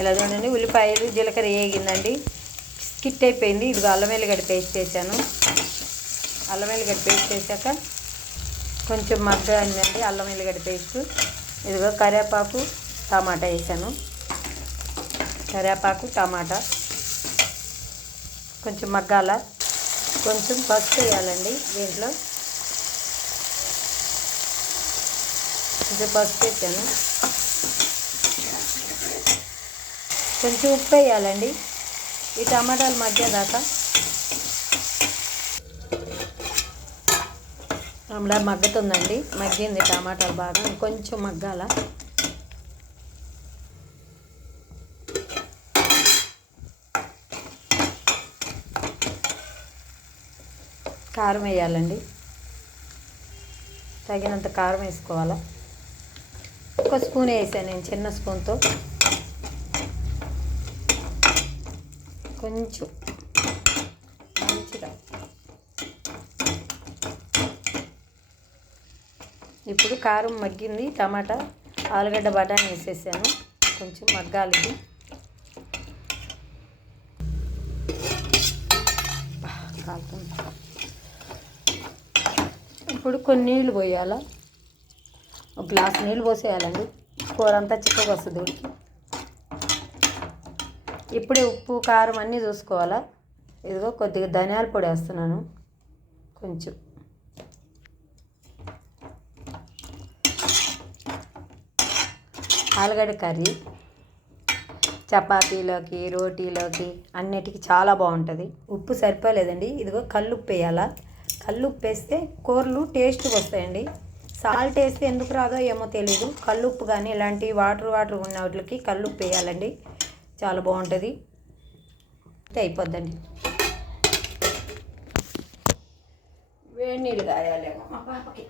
ఇలా చూడండి, ఉల్లిపాయలు జీలకర్ర వేగిందండి. స్కిట్ అయిపోయింది. ఇదిగో అల్లం వెల్లిగడ్డ పేస్ట్ వేసాను. అల్లం వెల్లిగడ్డ పేస్ట్ వేసాక కొంచెం మగ్గండి అల్లం వెల్లిగడ్డ పేస్ట్. ఇదిగో కరివేపాకు టమాటా వేసాను. కరివేపాకు టమాటా కొంచెం మగ్గాల. కొంచెం పసుపు వేయాలండి దీంట్లో. కొంచెం పసుపు వేసాను. కొంచెం ఉప్పు వేయాలండి ఈ టమాటాలు మగ్గేదాకా. అలా మగ్గుతుందండి, మగ్గింది టమాటాలు బాగా. కొంచెం మగ్గాల. కారం వేయాలండి, తగినంత కారం వేసుకోవాలా. ఒక స్పూన్ వేసాను నేను, చిన్న స్పూన్తో. కొంచెం మంచిగా. ఇప్పుడు కారం మగ్గింది. టమాటా ఆలుగడ్డ బఠానీ వేసేసాను. కొంచెం మగ్గాలి ఇది. ఇప్పుడు కొన్ని నీళ్ళు పోయాలా. ఒక గ్లాస్ నీళ్ళు పోసేయాలండి. కూర అంతా చిక్కగా వస్తుంది ఉడికి. ఇప్పుడే ఉప్పు కారం అన్నీ చూసుకోవాలా. ఇదిగో కొద్దిగా ధనియాల పొడి వేస్తున్నాను. కొంచెం ఆలుగడ్డ కర్రీ చపాతీలోకి, రోటీలోకి అన్నిటికీ చాలా బాగుంటుంది. ఉప్పు సరిపోలేదండి. ఇదిగో కల్లుప్పు వేయాలా. కల్లుప్పు వేస్తే కూరలు టేస్ట్గా వస్తాయండి. సాల్ట్ వేస్తే ఎందుకు రాదో ఏమో తెలీదు. కల్లుప్పు కానీ ఇలాంటి వాటర్ ఉన్న వాటికి కల్లుప్పు వేయాలండి, చాలా బాగుంటుంది. అయిపోద్దండి. వేడి నీళ్ళు కాయాలేమో మా పాపకి.